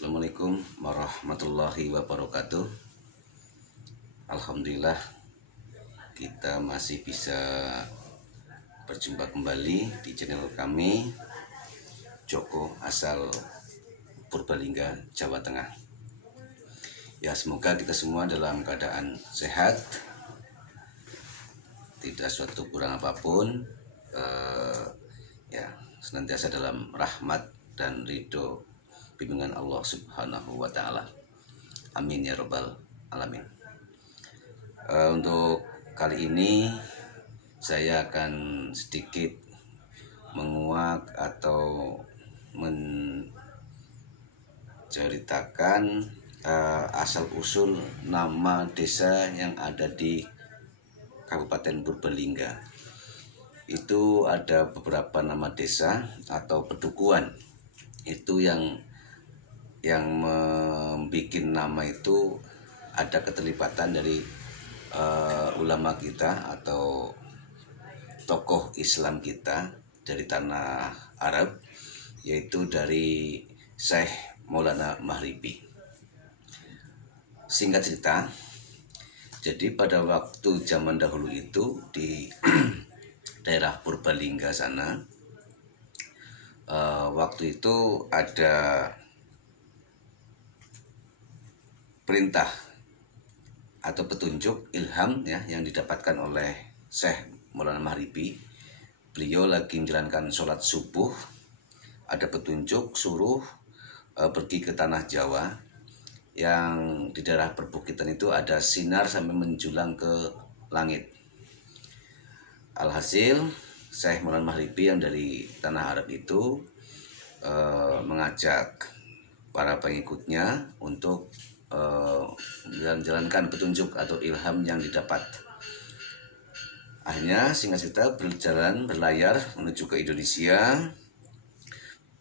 Assalamualaikum warahmatullahi wabarakatuh. Alhamdulillah kita masih bisa berjumpa kembali di channel kami, Joko asal Purbalingga, Jawa Tengah. Ya, semoga kita semua dalam keadaan sehat, tidak suatu kurang apapun, senantiasa dalam rahmat dan ridho bimbingan Allah Subhanahu wa Ta'ala. Amin ya Rabbal Alamin. Untuk kali ini saya akan sedikit menguak atau menceritakan asal usul nama desa yang ada di Kabupaten Purbalingga. Itu ada beberapa nama desa atau pedukuhan itu yang membuat nama itu ada keterlibatan dari ulama kita atau tokoh Islam kita dari tanah Arab, yaitu dari Syekh Maulana Maghribi. Singkat cerita, jadi pada waktu zaman dahulu itu di daerah Purbalingga sana, waktu itu ada perintah atau petunjuk ilham yang didapatkan oleh Syekh Maulana Maghribi. Beliau lagi menjalankan sholat subuh, ada petunjuk suruh pergi ke tanah Jawa yang di daerah perbukitan itu ada sinar sampai menjulang ke langit. Alhasil Syekh Maulana Maghribi yang dari tanah Arab itu mengajak para pengikutnya untuk menjalankan petunjuk atau ilham yang didapat. Akhirnya singkat cerita berlayar menuju ke Indonesia.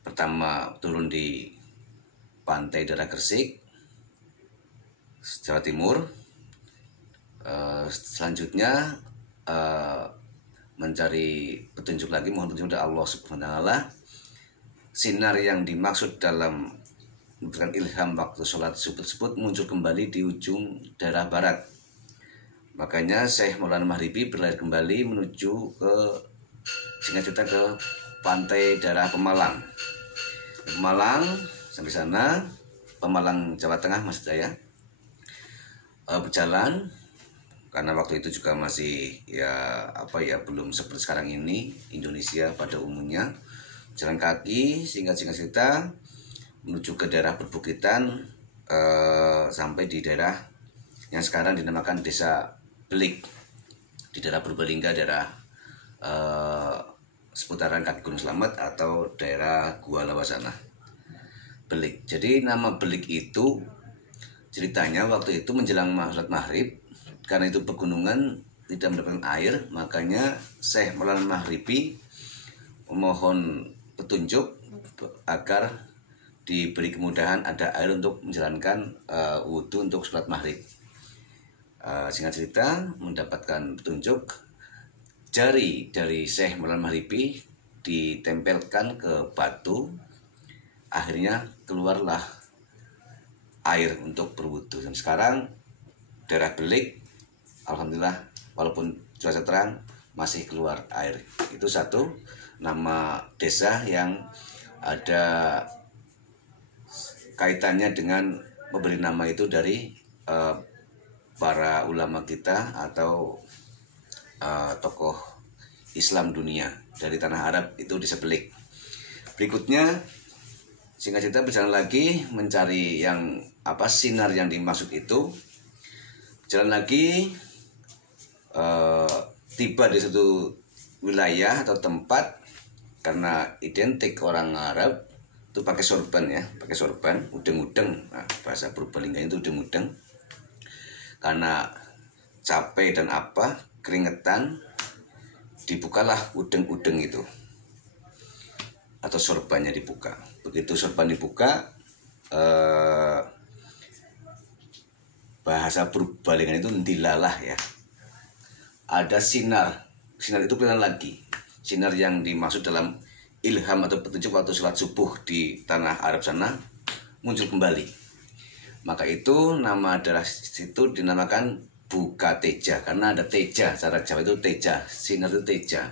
Pertama turun di pantai daerah Gresik, Jawa Timur. Selanjutnya mencari petunjuk lagi, mohon petunjuk dari Allah Subhanahu wa Ta'ala. Sinar yang dimaksud dalam memberikan ilham waktu sholat subuh tersebut muncul kembali di ujung daerah barat. Makanya Syekh Maulana Maghribi berlayar kembali menuju ke pantai daerah Pemalang. Sampai sana, Pemalang Jawa Tengah maksud saya, berjalan karena waktu itu juga masih belum seperti sekarang ini Indonesia pada umumnya, jalan kaki singkat cerita menuju ke daerah perbukitan, sampai di daerah yang sekarang dinamakan Desa Belik di daerah Purbalingga, daerah seputaran kaki Gunung Slamet atau daerah Gua Lawa sana. Belik. Jadi nama Belik itu ceritanya waktu itu menjelang sholat maghrib, karena itu pegunungan tidak mendapatkan air, makanya Syekh Maulana Maghribi memohon petunjuk agar diberi kemudahan ada air untuk menjalankan wudhu untuk sholat maghrib. Singkat cerita, mendapatkan petunjuk, jari dari Syekh Maulana Maghribi ditempelkan ke batu, akhirnya keluarlah air untuk berwudhu. Dan sekarang daerah Belik, alhamdulillah, walaupun cuaca terang masih keluar air. Itu satu nama desa yang ada kaitannya dengan memberi nama itu dari para ulama kita atau tokoh Islam dunia dari tanah Arab, itu di Belik. Berikutnya singkat cerita berjalan lagi mencari yang sinar yang dimaksud itu. Jalan lagi, tiba di satu wilayah atau tempat, karena identik orang Arab itu pakai sorban, udeng-udeng. Nah, bahasa Purbalingga itu udeng-udeng. Karena capek dan keringetan, dibukalah udeng-udeng itu atau sorbannya dibuka. Begitu sorban dibuka, bahasa Purbalingga itu dilalah ya. Ada sinar itu kelihatan lagi. Sinar yang dimaksud dalam ilham atau petunjuk waktu sholat subuh di tanah Arab sana muncul kembali. Maka itu nama daerah situ dinamakan Bukateja, karena ada teja, cara Jawa itu teja, sinar itu teja.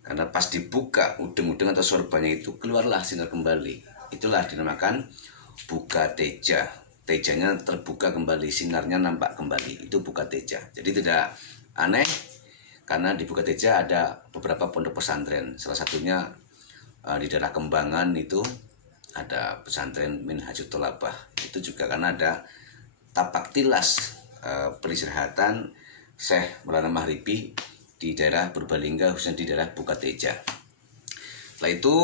Karena pas dibuka udeng-udeng atau sorbannya itu keluarlah sinar kembali. Itulah dinamakan Bukateja. Tejanya terbuka kembali, sinarnya nampak kembali. Itu Bukateja. Jadi tidak aneh karena di Bukateja ada beberapa pondok pesantren. Salah satunya di daerah Kembangan itu ada pesantren Minhajul Thalabah. Itu juga karena ada tapak tilas peristirahatan Syekh Maulana Maghribi di daerah Purbalingga, khususnya di daerah Bukateja. Setelah itu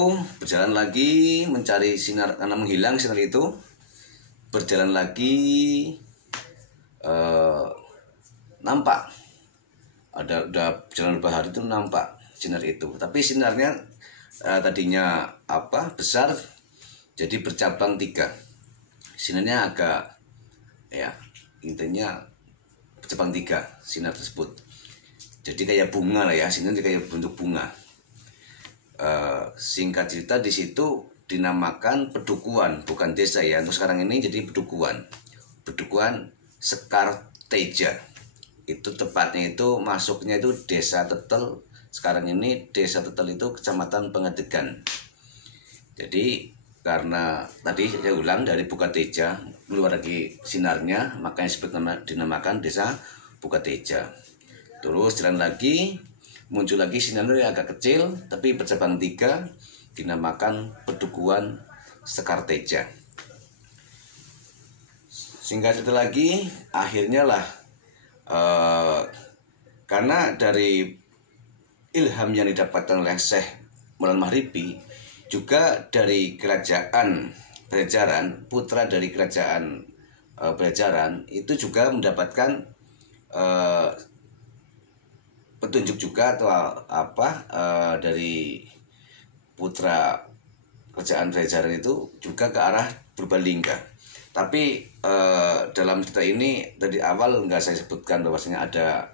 berjalan lagi mencari sinar, karena menghilang sinar itu. Berjalan lagi nampak ada jalan bahar itu nampak sinar itu, tapi sinarnya tadinya besar jadi bercabang 3. Sinarnya agak intinya bercabang 3 sinar tersebut. Jadi kayak bunga lah ya, sinarnya kayak bentuk bunga. Singkat cerita di situ dinamakan Pedukuhan, bukan desa ya. Untuk sekarang ini jadi Pedukuhan Sekarteja. Itu tepatnya itu masuknya itu Desa Tetel. Sekarang ini Desa Tetel itu Kecamatan Pengadegan. Jadi karena tadi saya ulang dari Bukateja keluar lagi sinarnya, makanya dinamakan Desa Bukateja. Terus jalan lagi, muncul lagi sinarnya agak kecil tapi bercabang 3, dinamakan Pedukuhan Sekarteja. Singkat cerita lagi, akhirnya lah karena dari ilham yang didapatkan oleh Syekh Maulana Maghribi, juga dari kerajaan Brajaran, putra dari kerajaan Brajaran itu juga mendapatkan petunjuk juga atau dari putra kerajaan Brajaran itu juga ke arah Purbalingga. Tapi dalam cerita ini dari awal nggak saya sebutkan bahwasanya ada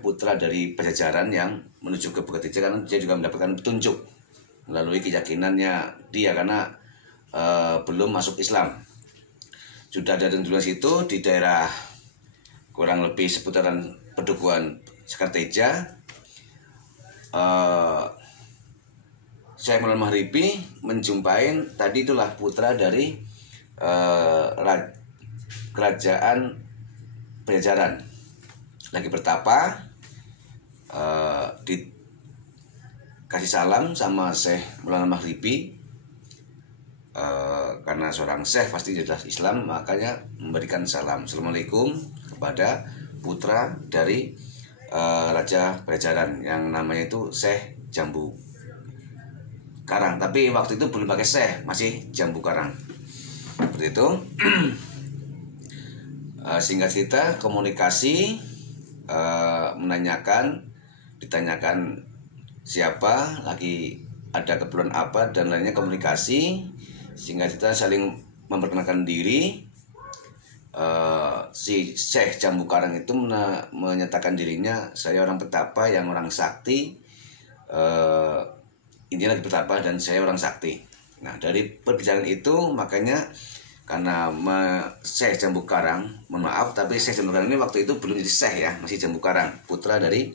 putra dari Pajajaran yang menuju ke Bukateja, karena dia juga mendapatkan petunjuk melalui keyakinannya dia karena belum masuk Islam. Sudah ada dulu situ di daerah kurang lebih seputaran Pedukuhan Sekarteja. Syekh Maulana Maghribi menjumpai tadi itulah putra dari kerajaan Pajajaran lagi bertapa, dikasih salam sama Syekh Maulana Maghribi. Karena seorang syekh pasti jelas Islam, makanya memberikan salam Assalamualaikum kepada putra dari Raja Pajajaran yang namanya itu Syekh Jambu Karang. Tapi waktu itu belum pakai Syekh, masih Jambu Karang. Seperti itu. Singkat cerita, komunikasi, ditanyakan siapa, lagi ada keperluan apa dan lainnya, komunikasi. Singkat cerita saling memperkenalkan diri. Si Syekh Jambu Karang itu menyatakan dirinya, saya orang petapa yang orang sakti, ini lagi bertapa dan saya orang sakti. Nah dari perbicaraan itu makanya karena Syekh Jambu Karang, mohon maaf tapi Syekh Jambu Karang ini waktu itu belum jadi Syekh ya, masih Jambu Karang, putra dari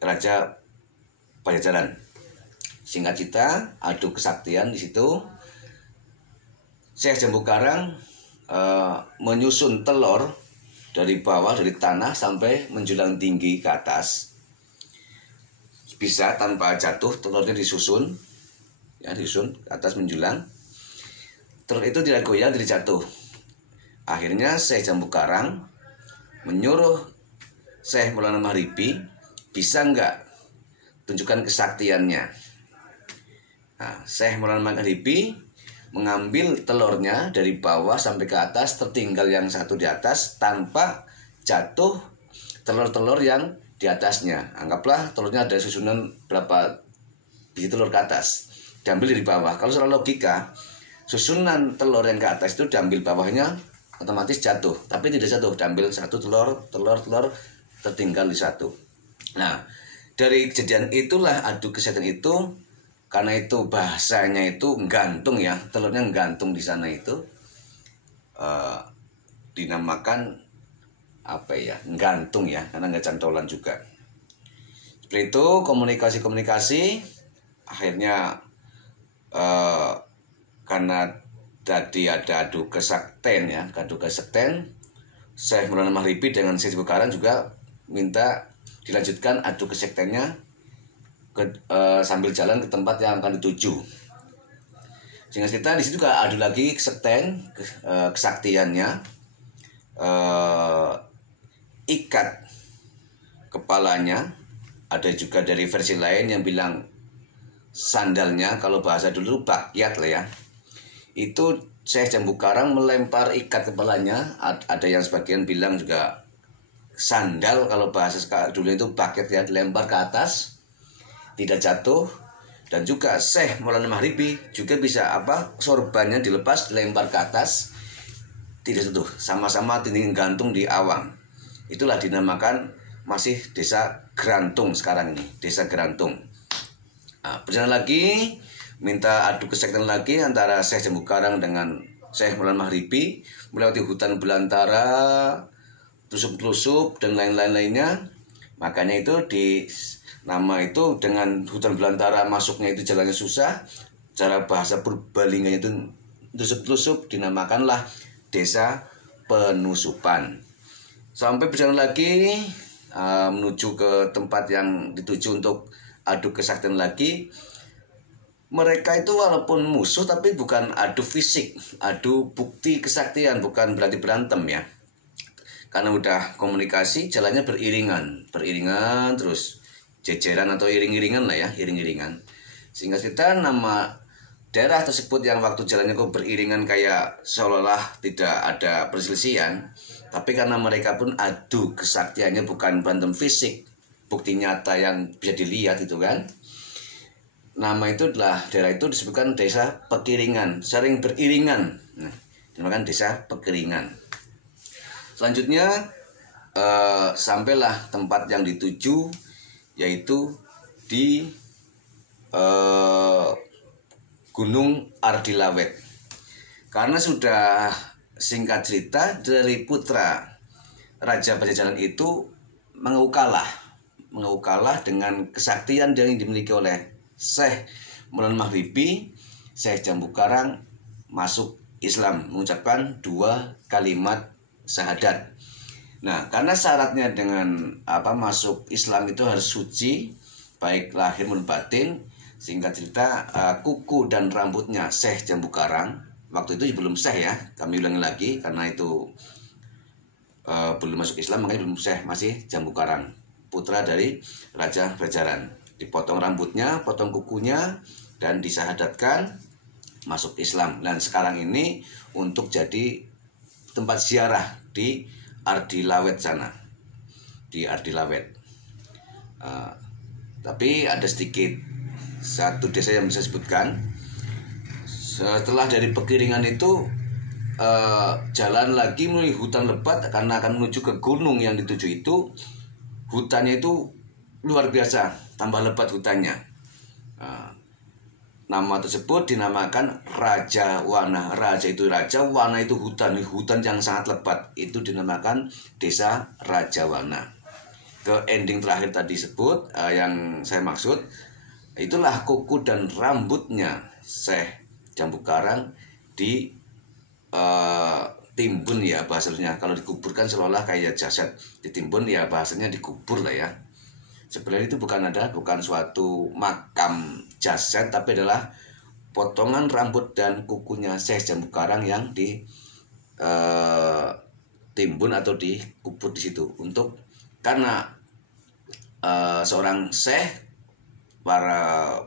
Raja Pajajaran. Singkat cerita, adu kesaktian di situ. Syekh Jambu Karang menyusun telur dari bawah, dari tanah sampai menjulang tinggi ke atas. Bisa tanpa jatuh, telurnya disusun ya, disusun ke atas menjulang. Telur itu tidak goyah, tidak jatuh. Akhirnya Syekh Jambu Karang menyuruh Syekh Maulana Maghribi, bisa nggak tunjukkan kesaktiannya. Nah, Syekh Maulana Maghribi mengambil telurnya dari bawah sampai ke atas, tertinggal yang satu di atas tanpa jatuh telur-telur yang di atasnya. Anggaplah telurnya ada susunan berapa biji telur ke atas, diambil dari bawah. Kalau secara logika, susunan telur yang ke atas itu diambil bawahnya otomatis jatuh, tapi tidak jatuh, diambil satu telur tertinggal di satu. Nah dari kejadian itulah adu kesehatan itu karena itu bahasanya itu gantung ya, telurnya gantung di sana itu dinamakan apa ya, gantung ya, karena nggak cantolan juga. Seperti itu komunikasi akhirnya karena tadi ada adu kesakten ya, Syekh Maulana Maghribi dengan Syekh Jambu Karang juga minta dilanjutkan adu kesektennya sambil jalan ke tempat yang akan dituju. Sehingga kita di situ juga adu lagi kesaktiannya, ikat kepalanya. Ada juga dari versi lain yang bilang sandalnya, kalau bahasa dulu bakyat lah ya. Itu Syekh Jambu Karang melempar ikat kepalanya. Ada yang sebagian bilang juga sandal, kalau bahasa dulu itu bakyat ya, dilempar ke atas, tidak jatuh. Dan juga Syekh Maulana Maghribi juga bisa sorbannya dilepas, dilempar ke atas, tidak jatuh, sama-sama tinggi gantung di awang. Itulah dinamakan masih desa Gerantung sekarang ini, desa Gerantung. Nah, berjalan lagi, minta adu kesekten lagi antara Syekh Jambu Karang dengan Syekh Maulana Maghribi, melewati hutan belantara, telusup-telusup dan lainnya. Makanya itu nama itu dengan hutan belantara, masuknya itu jalannya susah, cara bahasa Purbalinganya itu telusup-telusup, dinamakanlah desa Penusupan. Sampai berjalan lagi menuju ke tempat yang dituju untuk adu kesaktian lagi. Mereka itu walaupun musuh tapi bukan adu fisik, adu bukti kesaktian, bukan berarti berantem ya. Karena udah komunikasi, jalannya beriringan terus jejeran atau iring-iringan lah ya, iring-iringan. Sehingga kita nama daerah tersebut yang waktu jalannya kok beriringan kayak seolah-olah tidak ada perselisihan, tapi karena mereka pun adu kesaktiannya, bukan berantem fisik, bukti nyata yang bisa dilihat itu kan. Nama itu adalah daerah itu disebutkan desa Pekiringan, sering beriringan. Nah, dinamakan desa Pekiringan. Selanjutnya sampailah tempat yang dituju, yaitu di Gunung Ardilawet. Karena sudah singkat cerita, dari putra Raja Pajajaran itu mengaku kalah dengan kesaktian yang dimiliki oleh Syekh Maulana Maghribi. Syekh Jambu Karang masuk Islam, mengucapkan 2 kalimat syahadat. Nah, karena syaratnya dengan masuk Islam itu harus suci, baik lahir maupun batin. Singkat cerita, kuku dan rambutnya Syekh Jambu Karang, waktu itu belum Syekh ya, kami ulangi lagi karena itu belum masuk Islam, makanya belum Syekh, masih Jambu Karang, putra dari Raja Pajajaran. Dipotong rambutnya, potong kukunya, dan disyahadatkan masuk Islam. Dan sekarang ini untuk jadi tempat ziarah di Ardilawet sana, di Ardilawet. Tapi ada sedikit satu desa yang bisa disebutkan. Setelah dari Pekiringan itu jalan lagi melalui hutan lebat karena akan menuju ke gunung yang dituju itu. Hutannya itu luar biasa, tambah lebat hutannya. Nama tersebut dinamakan Raja Wana. Raja itu raja, Wana itu hutan. Hutan yang sangat lebat itu dinamakan desa Raja Wana. Ke ending terakhir tadi sebut yang saya maksud, itulah kuku dan rambutnya Syekh Jambu Karang di timbun ya bahasanya. Kalau dikuburkan seolah kayak jasad, ditimbun ya bahasanya dikubur lah ya. Sebenarnya itu bukan suatu makam jasad, tapi adalah potongan rambut dan kukunya Syekh Jambu Karang yang ditimbun atau dikubur di situ. Karena seorang syekh, para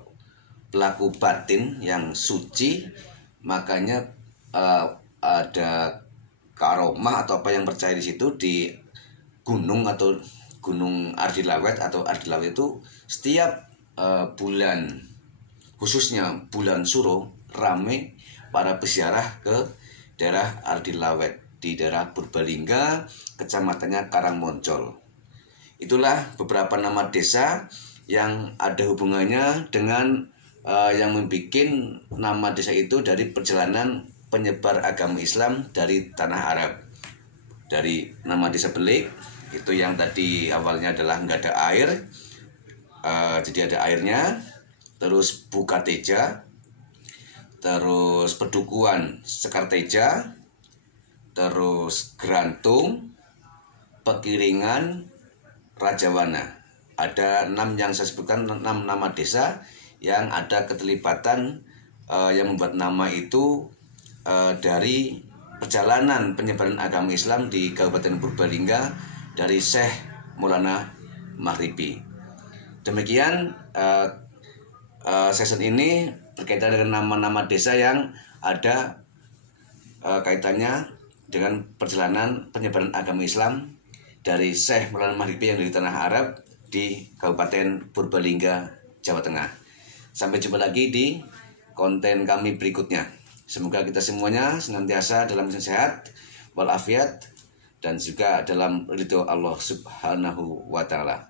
pelaku batin yang suci, makanya ada karomah atau apa yang percaya di situ, di gunung atau Gunung Ardilawet atau Ardilawet itu setiap bulan, khususnya bulan Suro, rame para peziarah ke daerah Ardilawet di daerah Purbalingga, kecamatannya Karangmoncol. Itulah beberapa nama desa yang ada hubungannya dengan yang membuat nama desa itu dari perjalanan penyebar agama Islam dari tanah Arab. Dari nama desa Belik itu yang tadi awalnya adalah nggak ada air, jadi ada airnya. Terus Bukateja, terus Pedukuhan Sekarteja, terus Grantung, Pekiringan, Rajawana. Ada 6 yang saya sebutkan, 6 nama desa yang ada keterlibatan yang membuat nama itu dari perjalanan penyebaran agama Islam di Kabupaten Purbalingga dari Syekh Maulana Maghribi. Demikian session ini berkaitan dengan nama-nama desa yang ada kaitannya dengan perjalanan penyebaran agama Islam dari Syekh Maulana Maghribi yang dari tanah Arab di Kabupaten Purbalingga, Jawa Tengah. Sampai jumpa lagi di konten kami berikutnya. Semoga kita semuanya senantiasa dalam sehat walafiat dan juga dalam ridho Allah Subhanahu wa Ta'ala.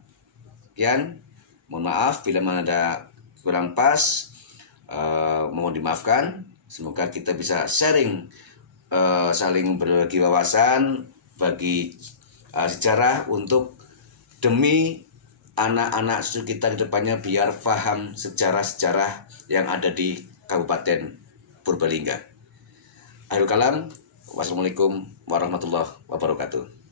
Sekian, mohon maaf bila mana ada kurang pas, mohon dimaafkan. Semoga kita bisa sharing, saling berbagi wawasan, bagi sejarah untuk demi anak-anak cucu kita ke depannya biar paham sejarah-sejarah yang ada di Kabupaten Purbalingga. Akhirul kalam, wassalamualaikum warahmatullahi wabarakatuh.